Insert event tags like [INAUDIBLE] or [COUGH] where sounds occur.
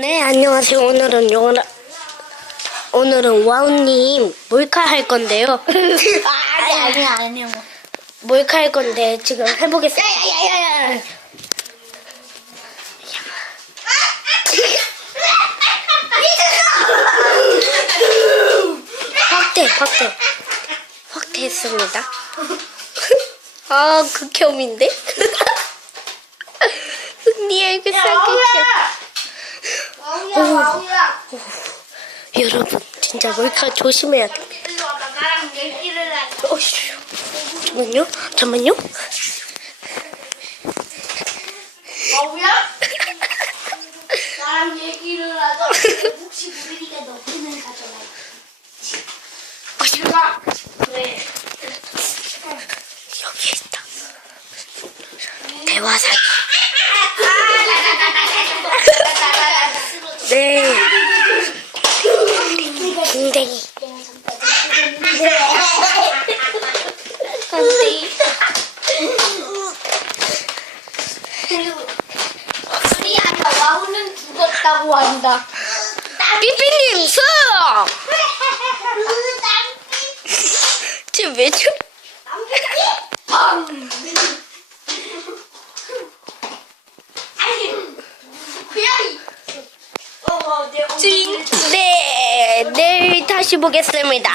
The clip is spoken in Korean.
네, 안녕하세요. 오늘은 영어라... 오늘은 와우님 몰카 할 건데요. 아니 아니 아니 뭐. 몰카 할 건데 지금 해보겠습니다. 야야야야. 확대, 확대. 확대했습니다. [LAUGHS] 아, 극혐인데? [LAUGHS] 네 얼굴 쌍극혐. 와우야. 여러분, 진짜 몰카 조심해야 돼. 얘기를 하자. 어휴. 잠깐만요. 잠깐만요. 와우야? 나랑 얘기를 하자. 혹시 모르니까 너 펜을 가져라. 어디가? 그래. 여기 있다. 대화사기. 네. 댕댕이. 안돼. 우리 아까 와우는 죽었다고 한다. 삐삐님, 수! 지금 왜 저... 네, 내일 다시 보겠습니다.